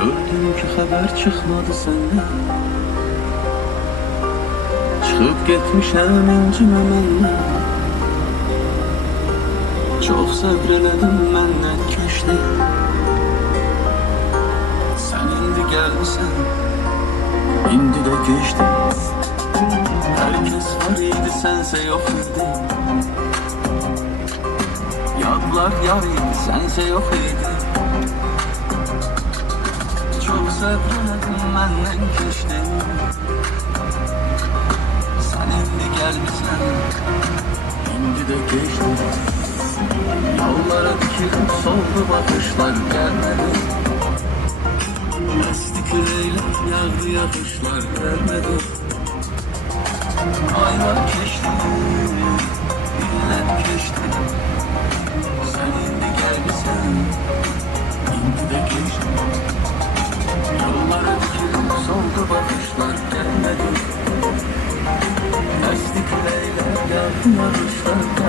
ki haber çıkmadı senden. Çıkıp gitmişem incimemenle Çok sabreledim benden keçti Sen indi gelmişsen İndi de geçti. Herkes var idi sense yok idi. Yadlar yar idi sense yok idi Sabreledim benden keçti Sen indi gelmişsen İndi de geçti Yollara dikilip soldu bakışlar gelmedi. Esti küreyle yağdı yağışlar gelmedi. Aylar geçti Wonderful.